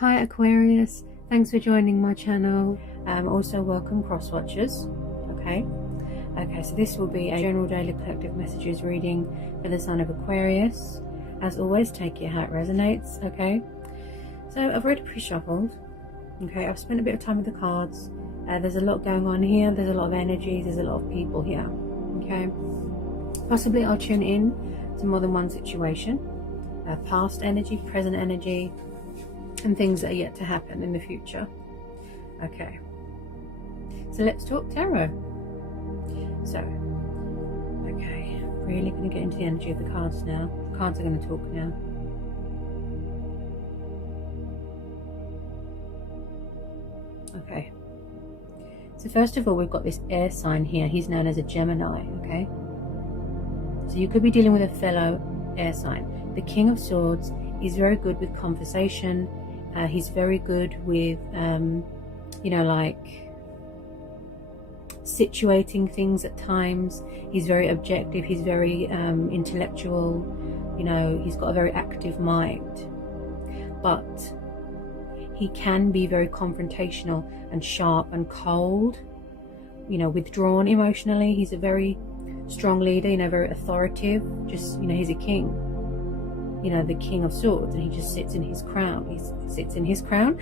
Hi Aquarius, thanks for joining my channel. Also welcome cross watchers. Okay, so this will be a general daily collective messages reading for the sign of Aquarius. As always, take it how it resonates. Okay, so I've already pre-shuffled. Okay, I've spent a bit of time with the cards. There's a lot going on here. There's a lot of energies. There's a lot of people here. Okay, possibly I'll tune in to more than one situation, past energy, present energy, and things that are yet to happen in the future. Okay, so let's talk tarot. So, okay, really going to get into the energy of the cards now. The cards are going to talk now. Okay, so first of all, we've got this air sign here. He's known as a Gemini. Okay, so you could be dealing with a fellow air sign. The King of Swords is very good with conversation. He's very good with, like situating things at times. He's very objective. He's very intellectual. He's got a very active mind. But he can be very confrontational and sharp and cold, withdrawn emotionally. He's a very strong leader, very authoritative. Just, he's a king. The King of Swords, and he just sits in his crown. He sits in his crown,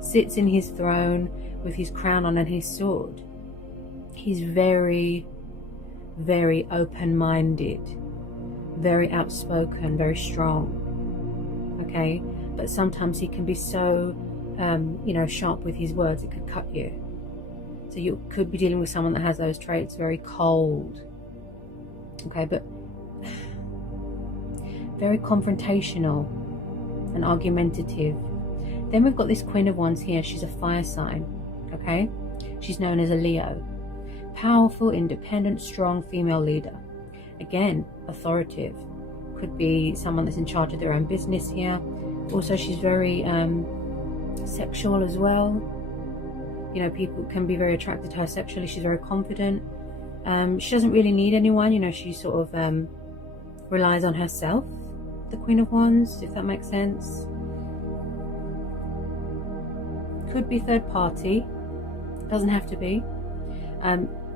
sits in his throne with his crown on and his sword. He's very, very open-minded, very outspoken, very strong. Okay, but sometimes he can be so, sharp with his words, it could cut you. So you could be dealing with someone that has those traits, very cold. Okay, but very confrontational and argumentative. Then we've got this Queen of Wands here. She's a fire sign. Okay, she's known as a Leo. Powerful, independent, strong female leader. Again, authoritative. Could be someone that's in charge of their own business here. Also, she's very sexual as well. People can be very attracted to her sexually. She's very confident. She doesn't really need anyone. She sort of relies on herself. The Queen of Wands, if that makes sense. Could be third party, doesn't have to be.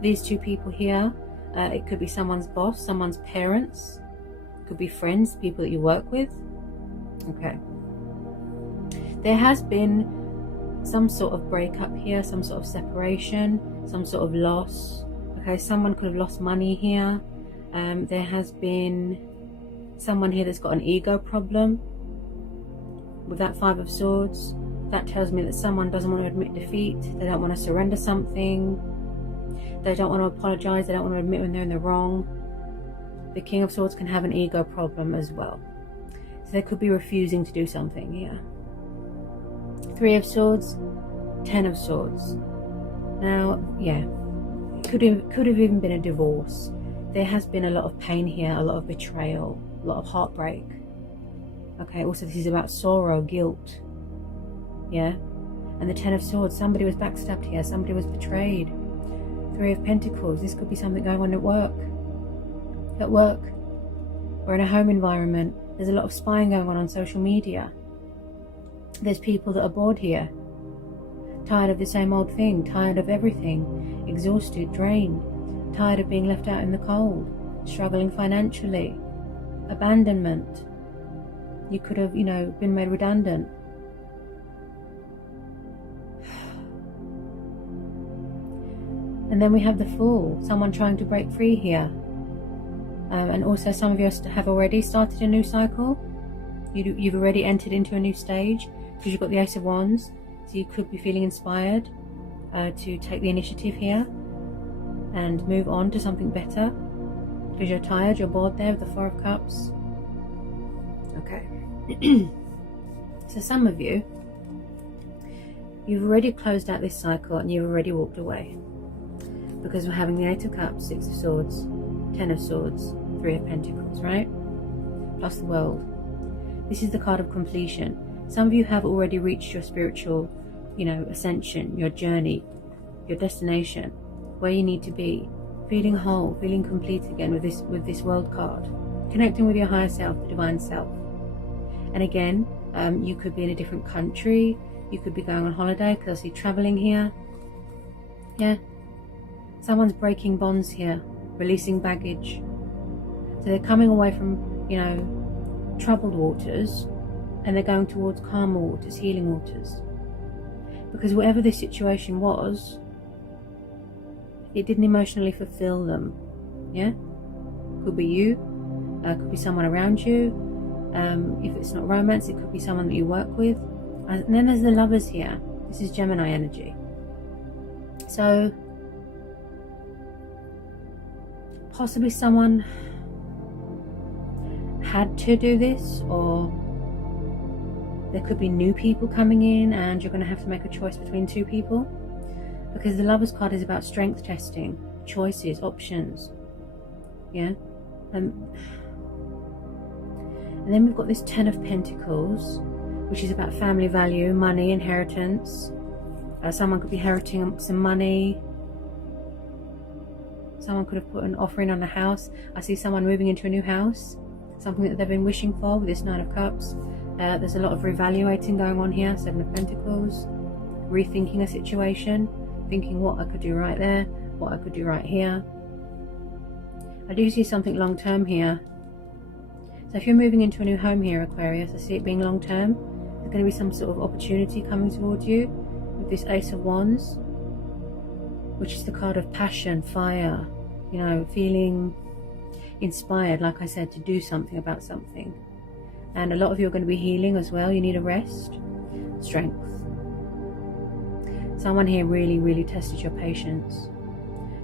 These two people here, it could be someone's boss, someone's parents, could be friends, people that you work with. Okay, there has been some sort of breakup here, some sort of separation, some sort of loss. Okay, someone could have lost money here. There has been someone here that's got an ego problem with that Five of Swords. That tells me that someone doesn't want to admit defeat. They don't want to surrender something. They don't want to apologize. They don't want to admit when they're in the wrong. The King of Swords can have an ego problem as well. So they could be refusing to do something here. Three of Swords, Ten of Swords. Now, yeah, could have even been a divorce. There has been a lot of pain here, a lot of betrayal, a lot of heartbreak. Okay, also this is about sorrow, guilt. Yeah, and the Ten of Swords, somebody was backstabbed here, somebody was betrayed. Three of Pentacles, this could be something going on at work. At work, or in a home environment. There's a lot of spying going on social media. There's people that are bored here, tired of the same old thing, tired of everything, exhausted, drained. Tired of being left out in the cold, struggling financially, abandonment. You could have, been made redundant. And then we have the Fool, someone trying to break free here. And also some of you have already started a new cycle. You've already entered into a new stage because you've got the Ace of Wands. So you could be feeling inspired to take the initiative here and move on to something better because you're tired, you're bored there with the Four of Cups. Okay. So some of you've already closed out this cycle and you've already walked away because we're having the Eight of Cups, Six of Swords, Ten of Swords, Three of Pentacles, right? Plus the World. This is the card of completion. Some of you have already reached your spiritual, ascension, your journey, your destination, where you need to be, feeling whole, feeling complete again with this World card, connecting with your higher self, the divine self. And again, You could be in a different country. You could be going on holiday, because I see traveling here. Yeah. Someone's breaking bonds here, releasing baggage. So they're coming away from, you know, troubled waters, and they're going towards calmer waters, healing waters. Because whatever this situation was, it didn't emotionally fulfill them. Yeah? Could be you, could be someone around you. If it's not romance, it could be someone that you work with. And then there's the Lovers here. This is Gemini energy. So possibly someone had to do this, or there could be new people coming in and you're going to have to make a choice between two people, because the Lovers card is about strength testing, choices, options. Yeah. And then we've got this 10 of Pentacles, which is about family value, money, inheritance. Someone could be inheriting some money. Someone could have put an offering on a house. I see someone moving into a new house, something that they've been wishing for with this 9 of Cups. There's a lot of reevaluating going on here. 7 of Pentacles, rethinking a situation, thinking what I could do right there, what I could do right here. I do see something long term here. So if you're moving into a new home here, Aquarius, I see it being long term. There's going to be some sort of opportunity coming towards you with this Ace of Wands, which is the card of passion, fire, you know, feeling inspired, like I said, to do something about something. And a lot of you are going to be healing as well. You need a rest, strength. Someone here really, really tested your patience.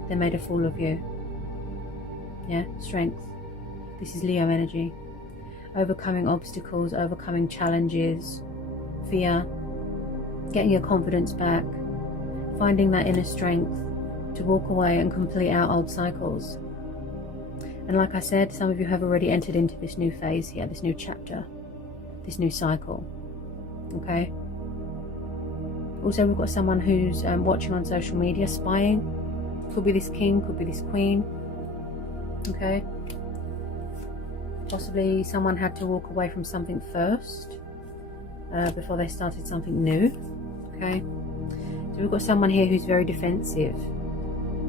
They made a fool of you. Yeah, strength. This is Leo energy. Overcoming obstacles, overcoming challenges, fear, getting your confidence back, finding that inner strength to walk away and complete out old cycles. And like I said, some of you have already entered into this new phase here, this new chapter, this new cycle. Okay? Also, we've got someone who's watching on social media, spying. Could be this king, could be this queen. Okay? Possibly someone had to walk away from something first before they started something new. Okay? So we've got someone here who's very defensive.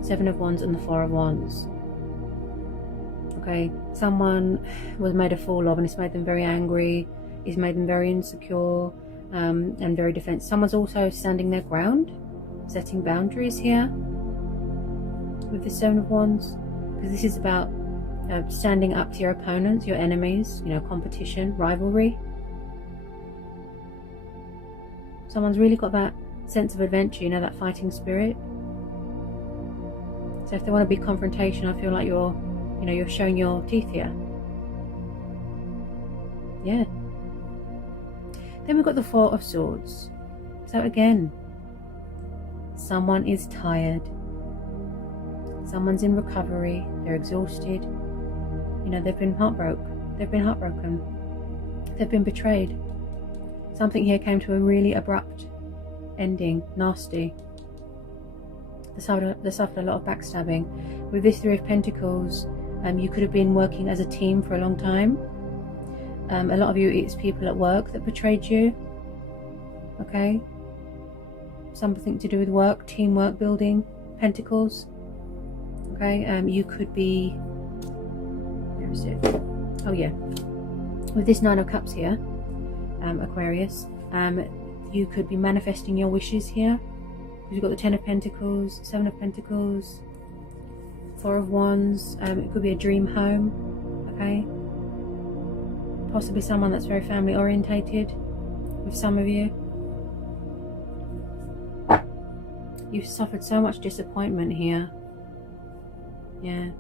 7 of Wands and the 4 of Wands. Okay, someone was made a fool of, and it's made them very angry, it's made them very insecure, and very defensive. Someone's also standing their ground, setting boundaries here with the 7 of Wands, because this is about standing up to your opponents, your enemies, you know, competition, rivalry. Someone's really got that sense of adventure, you know, that fighting spirit. So if they want to be confrontation, I feel like you're showing your teeth here. Yeah. Then we've got the 4 of Swords. So again, someone is tired. Someone's in recovery. They're exhausted. You know, they've been heartbroken. They've been betrayed. Something here came to a really abrupt ending. Nasty. They suffered a lot of backstabbing. With this 3 of Pentacles, you could have been working as a team for a long time. A lot of you, it's people at work that betrayed you. Okay? Something to do with work, teamwork, building, Pentacles. Okay? You could be... Where is it? Oh yeah. With this 9 of Cups here, Aquarius, you could be manifesting your wishes here. You've got the 10 of Pentacles, 7 of Pentacles, 4 of Wands. It could be a dream home, okay? Possibly someone that's very family orientated with some of you. You've suffered so much disappointment here. Yeah,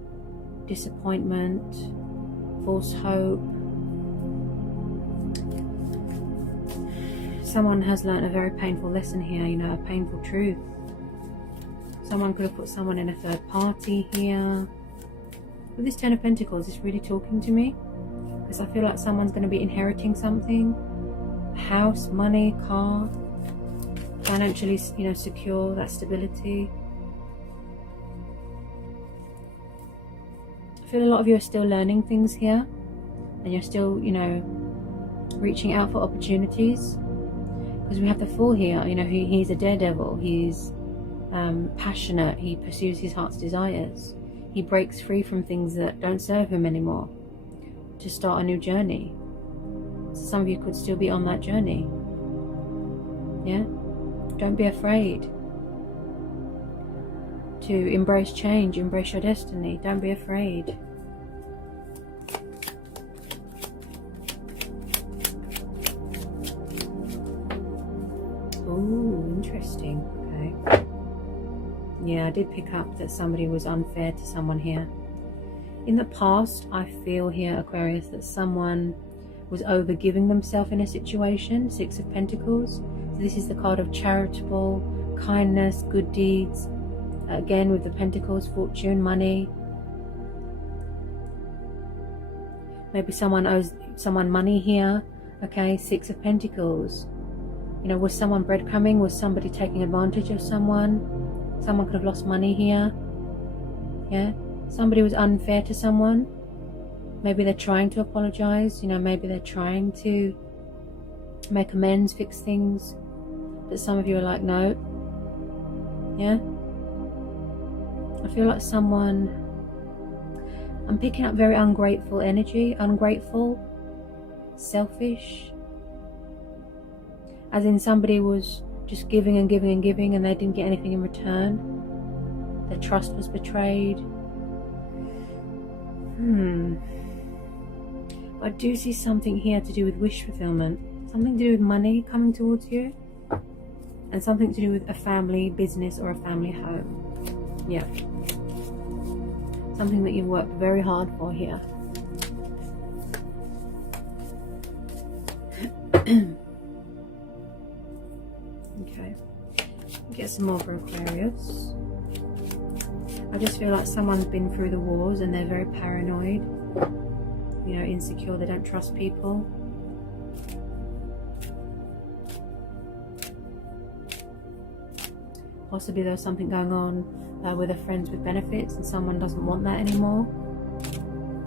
disappointment, false hope. Someone has learned a very painful lesson here, you know, a painful truth. Someone could have put someone in a third party here. With this 10 of Pentacles, it's really talking to me, because I feel like someone's going to be inheriting something. House, money, car, financially, you know, secure, that stability. I feel a lot of you are still learning things here, and you're still, you know, reaching out for opportunities, because we have the Fool here. You know, he's a daredevil. He's passionate. He pursues his heart's desires. He breaks free from things that don't serve him anymore to start a new journey. So some of you could still be on that journey. Yeah? Don't be afraid to embrace change, embrace your destiny. Don't be afraid. Oh, interesting. Okay. Yeah, I did pick up that somebody was unfair to someone here. In the past, I feel here, Aquarius, that someone was overgiving themselves in a situation. 6 of Pentacles. So this is the card of charitable, kindness, good deeds. Again, with the Pentacles, fortune, money. Maybe someone owes someone money here. Okay, 6 of Pentacles. You know, was someone breadcrumbing? Was somebody taking advantage of someone? Someone could have lost money here. Yeah, somebody was unfair to someone. Maybe they're trying to apologize. You know, maybe they're trying to make amends, fix things. But some of you are like, no. Yeah. I feel like someone, I'm picking up very ungrateful energy. Ungrateful, selfish. As in somebody was just giving and giving and giving and they didn't get anything in return. Their trust was betrayed. I do see something here to do with wish fulfillment. Something to do with money coming towards you. And something to do with a family business or a family home. Yeah. Something that you've worked very hard for here. Okay. Get some more for Aquarius. I just feel like someone's been through the wars and they're very paranoid. You know, insecure, they don't trust people. Possibly there's something going on with their friends with benefits and someone doesn't want that anymore.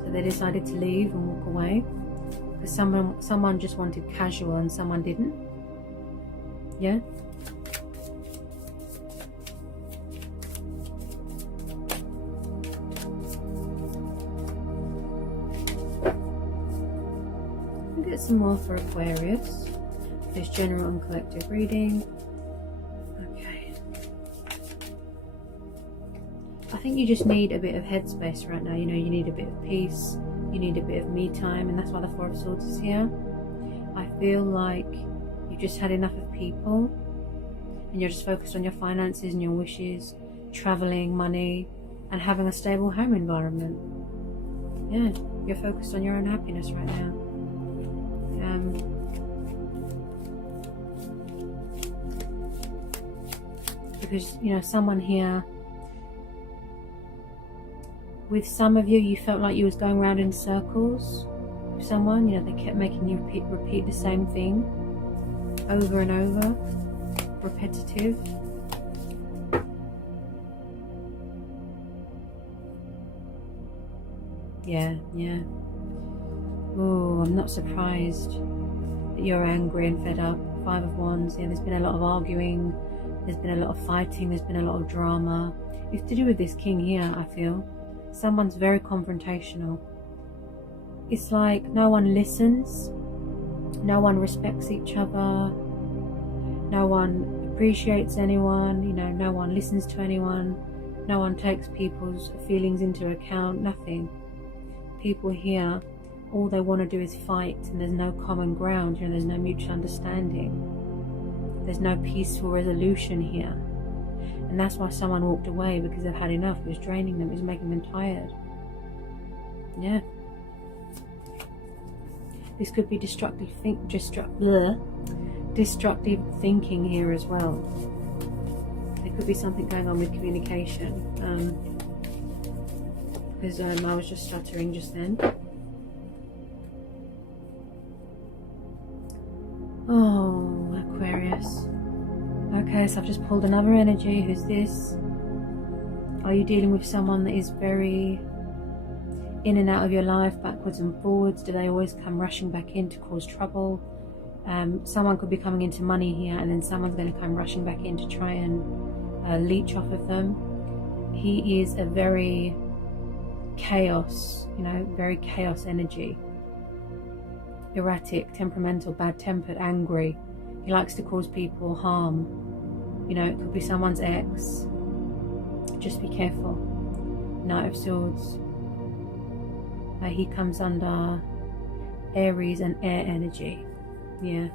So they decided to leave and walk away. Because someone just wanted casual and someone didn't. Yeah? Some more for Aquarius. This general and collective reading. Okay. I think you just need a bit of headspace right now. You know, you need a bit of peace. You need a bit of me time, and that's why the 4 of Swords is here. I feel like you've just had enough of people, and you're just focused on your finances and your wishes, traveling, money, and having a stable home environment. Yeah, you're focused on your own happiness right now. Because, you know, someone here, with some of you, you felt like you was going around in circles with someone. You know, they kept making you repeat the same thing over and over, repetitive. Yeah. Oh, I'm not surprised that you're angry and fed up. 5 of Wands. Yeah, there's been a lot of arguing. There's been a lot of fighting. There's been a lot of drama. It's to do with this king here, I feel. Someone's very confrontational. It's like no one listens. No one respects each other. No one appreciates anyone. You know, no one listens to anyone. No one takes people's feelings into account. Nothing. People here, all they want to do is fight, and there's no common ground. You know, there's no mutual understanding. There's no peaceful resolution here. And that's why someone walked away, because they've had enough. It was draining them. It was making them tired. Yeah. This could be destructive thinking here as well. There could be something going on with communication. Because I was just stuttering just then. Oh, Aquarius. Okay, so I've just pulled another energy. Who's this? Are you dealing with someone that is very in and out of your life, backwards and forwards? Do they always come rushing back in to cause trouble? Someone could be coming into money here, and then someone's going to come rushing back in to try and leech off of them. He is a very chaos, very chaos energy. Erratic, temperamental, bad-tempered, angry. He likes to cause people harm. It could be someone's ex. Just be careful. Knight of Swords. He comes under Aries and air energy. Yeah.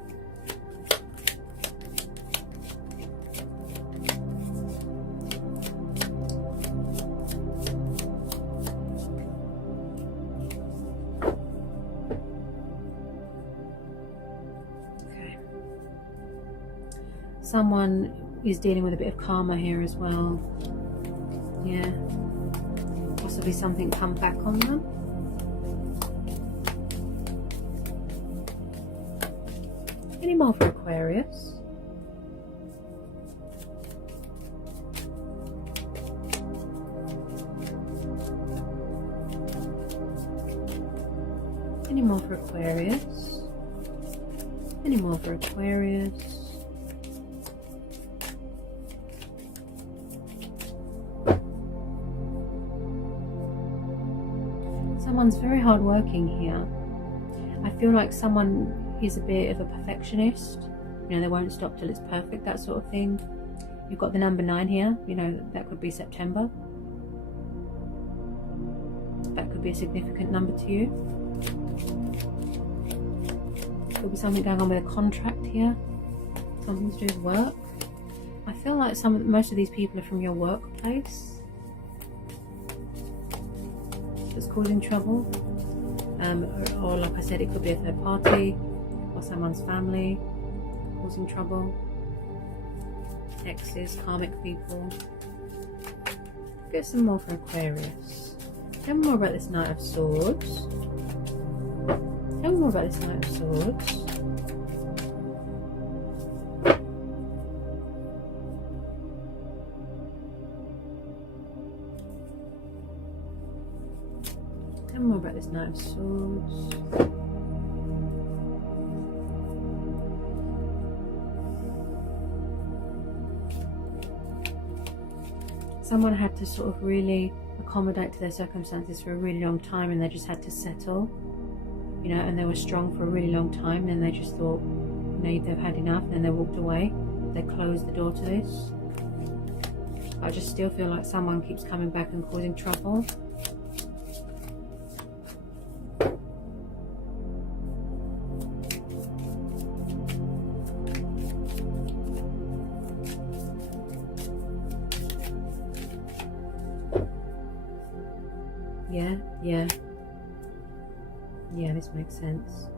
Okay. Someone is dealing with a bit of karma here as well. Yeah. Possibly something come back on them. Any more for Aquarius? Any more for Aquarius? Any more for Aquarius? Someone's very hardworking here. I feel like someone is a bit of a perfectionist. They won't stop till it's perfect, that sort of thing. You've got the number 9 here. That could be September. That could be a significant number to you. Could be something going on with a contract here. Something to do with work. I feel like most of these people are from your workplace that's causing trouble. Or like I said, it could be a third party or someone's family causing trouble. Exes, karmic people. Get some more for Aquarius. Tell me more about this Knight of Swords. Tell me more about this Knight of Swords. Tell me more about this Knight of Swords. Someone had to sort of really accommodate to their circumstances for a really long time, and they just had to settle, and they were strong for a really long time, and they just thought, they've had enough, and then they walked away. They closed the door to this. I just still feel like someone keeps coming back and causing trouble. Yeah, this makes sense.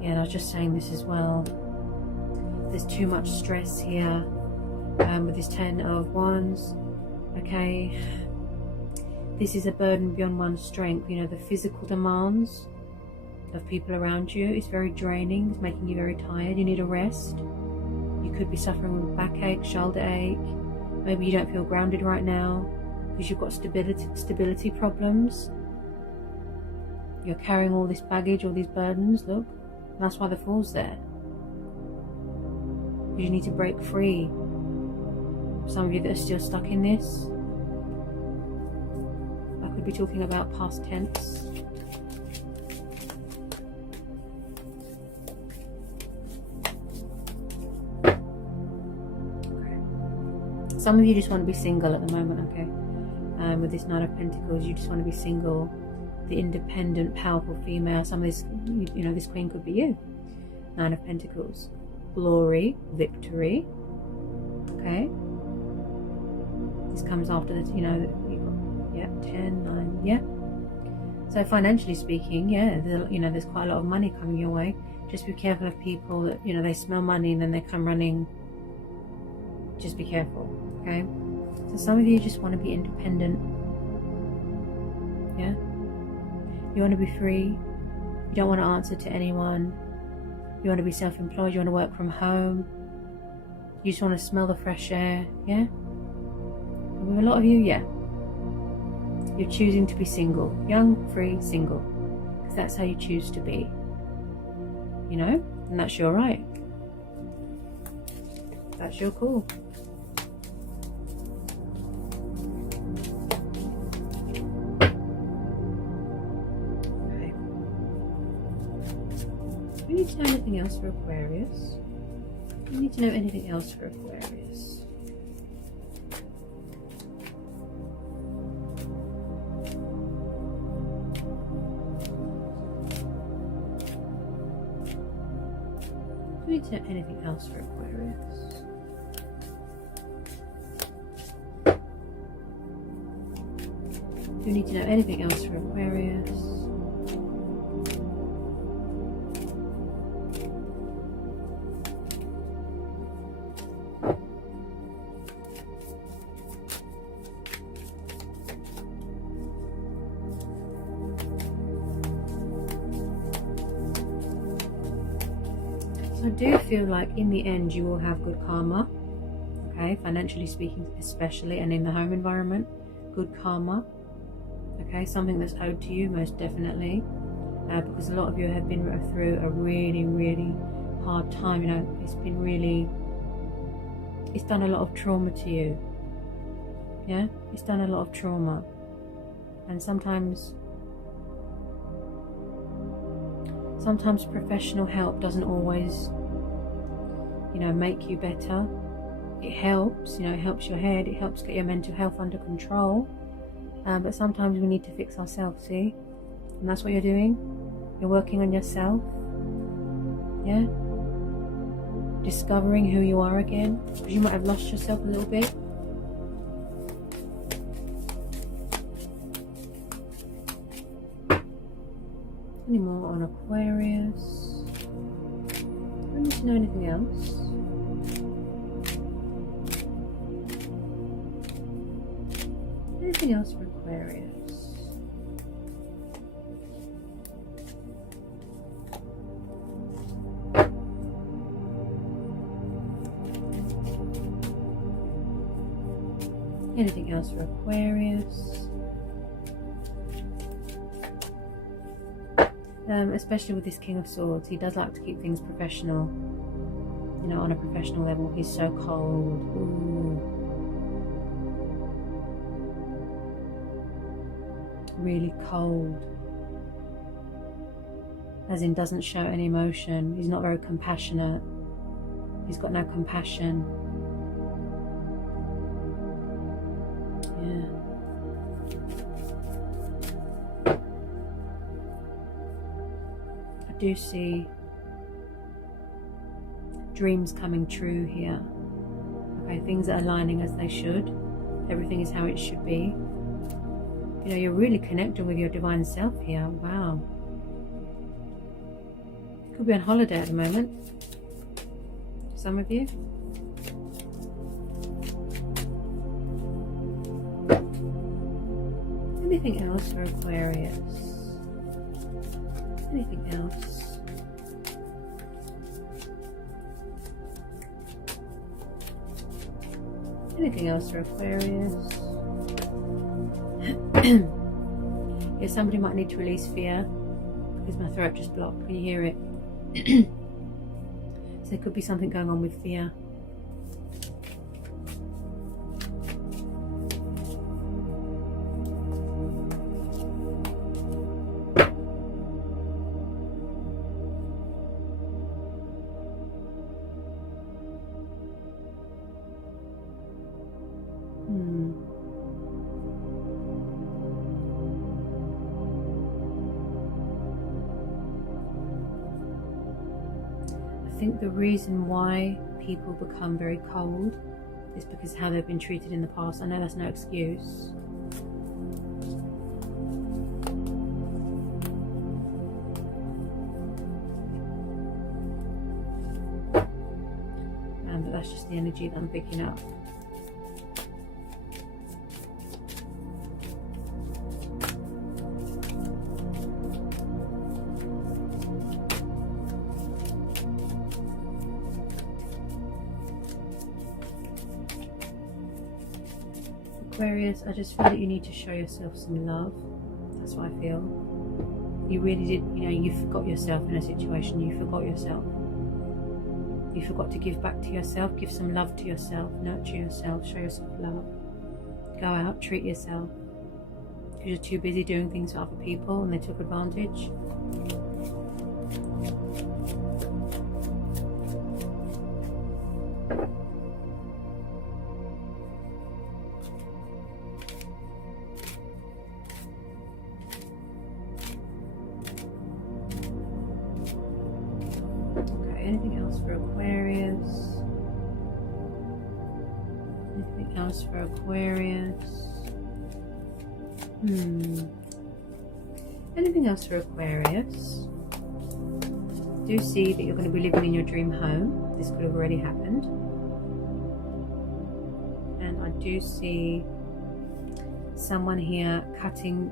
Yeah, and I was just saying this as well. There's too much stress here with this 10 of Wands. Okay, this is a burden beyond one's strength. The physical demands of people around you is very draining. It's making you very tired. You need a rest. You could be suffering with backache, shoulder ache. Maybe you don't feel grounded right now because you've got stability problems. You're carrying all this baggage, all these burdens, look. And that's why the Fool's there. Because you need to break free. Some of you that are still stuck in this. I could be talking about past tense. Okay. Some of you just want to be single at the moment, okay? With this Knight of Pentacles, you just want to be single. The independent, powerful female. Some of this, this queen could be you. Nine of Pentacles. Glory, victory. Okay. This comes after this, you've got, 10, 9, yeah. So financially speaking, there's quite a lot of money coming your way. Just be careful of people that, they smell money and then they come running. Just be careful, okay? So some of you just want to be independent. Yeah. You want to be free. You don't want to answer to anyone. You want to be self-employed. You want to work from home. You just want to smell the fresh air. Yeah? With a lot of you, yeah. You're choosing to be single. Young, free, single. Because that's how you choose to be. You know? And that's your right. That's your call. Okay. Do you need to know anything else for Aquarius? Do you need to know anything else for Aquarius? Do you need to know anything else for Aquarius? Do you need to know anything else for Aquarius? I do feel like in the end you will have good karma, okay, financially speaking especially, and in the home environment, good karma, okay, something that's owed to you most definitely, because a lot of you have been through a really, really hard time, you know, it's done a lot of trauma to you, yeah, it's done a lot of trauma, and sometimes professional help doesn't always, you know, make you better. It helps, you know, it helps your head, it helps get your mental health under control, but sometimes we need to fix ourselves, see? And that's what you're doing. You're working on yourself, yeah? Discovering who you are again, because you might have lost yourself a little bit. Any more on Aquarius? Do I need to know anything else? Anything else for Aquarius? Anything else for Aquarius? Especially with this King of Swords, he does like to keep things professional, you know, on a professional level. He's so cold. Ooh. Really cold, as in doesn't show any emotion. He's not very compassionate. He's got no compassion. Yeah. I do see dreams coming true here. Okay, things are aligning as they should. Everything is how it should be. You know, you're really connecting with your divine self here. Wow. Could be on holiday at the moment. Some of you. Anything else for Aquarius? Anything else? Anything else for Aquarius? Yeah, somebody might need to release fear because my throat just blocked. Can you hear it? So there could be something going on with fear. I think the reason why people become very cold is because how they've been treated in the past. I know that's no excuse. But that's just the energy that I'm picking up. Aquarius, I just feel that you need to show yourself some love. That's what I feel. You really did, you know, you forgot yourself in a situation. You forgot yourself. You forgot to give back to yourself. Give some love to yourself. Nurture yourself. Show yourself love. Go out, treat yourself. Because you're too busy doing things for other people and they took advantage. Anything else for Aquarius? Anything else for Aquarius? Anything else for Aquarius? I do see that you're going to be living in your dream home. This could have already happened. And I do see someone here cutting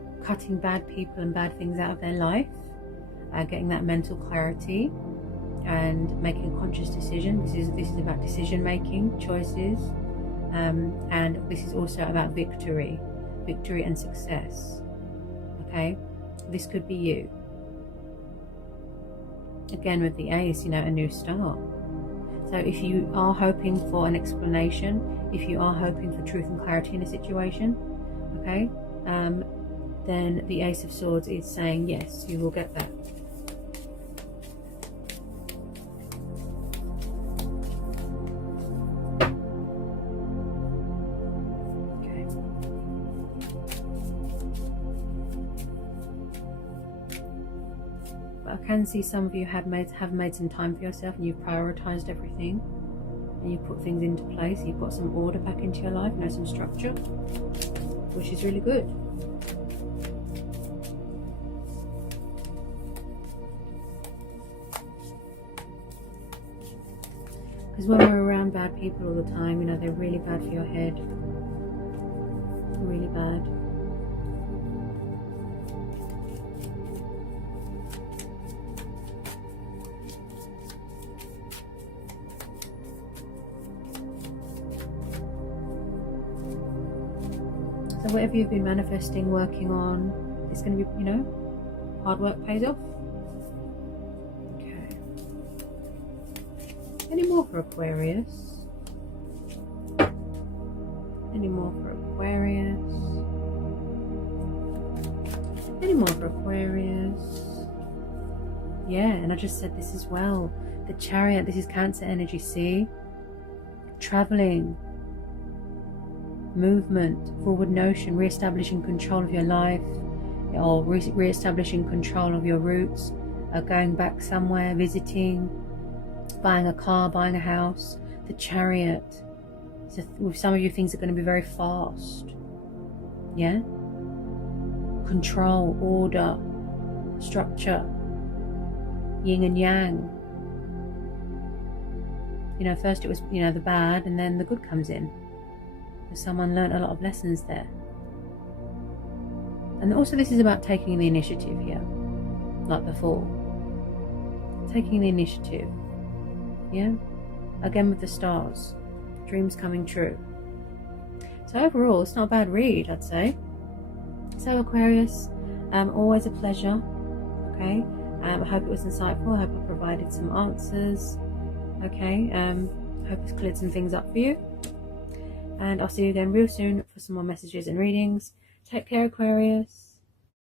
bad people and bad things out of their life, getting that mental clarity and making a conscious decision. This is about decision making, choices, and this is also about victory and success. Okay, this could be you. Again with the Ace, you know, a new start. So if you are hoping for an explanation, if you are hoping for truth and clarity in a situation, okay, then the Ace of Swords is saying yes, you will get that. I can see some of you have made some time for yourself and you've prioritized everything and you put things into place. You've got some order back into your life, you know, some structure, which is really good. Because when we're around bad people all the time, you know, they're really bad for your head. Really bad. So whatever you've been manifesting, working on, it's going to be, you know, hard work pays off. Okay. Any more for Aquarius? Any more for Aquarius? Any more for Aquarius? Yeah, and I just said this as well. The Chariot, this is Cancer energy, see? Traveling. Movement, forward motion, re-establishing control of your life, or re-establishing control of your roots, going back somewhere, visiting, buying a car, buying a house. The Chariot. So with some of you, things are going to be very fast. Yeah? Control, order, structure, yin and yang. You know, first it was, you know, the bad, and then the good comes in. Someone learned a lot of lessons there. And also this is about taking the initiative here, like before. Taking the initiative. Yeah? Again with the stars. Dreams coming true. So overall, it's not a bad read, I'd say. So Aquarius, always a pleasure. Okay? I hope it was insightful. I hope I provided some answers. Okay? I hope it's cleared some things up for you. And I'll see you again real soon for some more messages and readings. Take care, Aquarius.